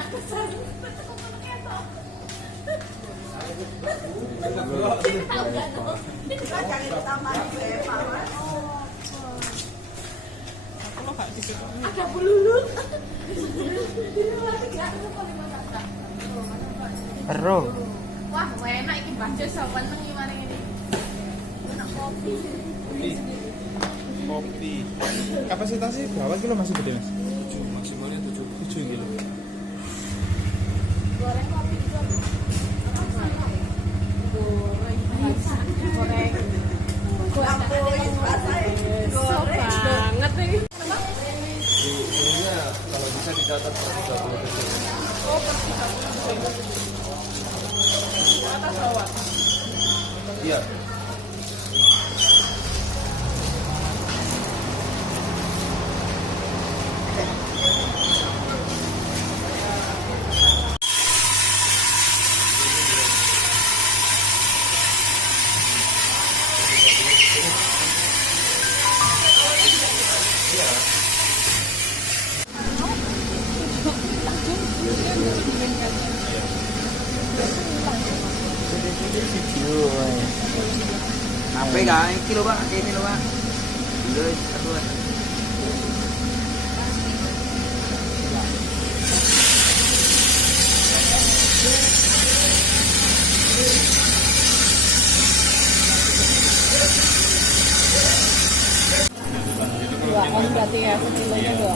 Ada pelulu. Ero. Wah, enak iki baca saweneng gimana ini. Enak kopi. Kopi. Kapasitasnya berapa kilo masih gede mas? 7, maksimalnya 7. 7 kilo. Goreng kopi juga. Goreng. Goreng banget nih. Ininya kalau bisa dicatat per 30 detik. Oh, per 30 detik. Atas bawah. Iya. Apa guys? Kilo pak, kilo pak. Dulu satu. Dua berarti ya, sekilonya 2.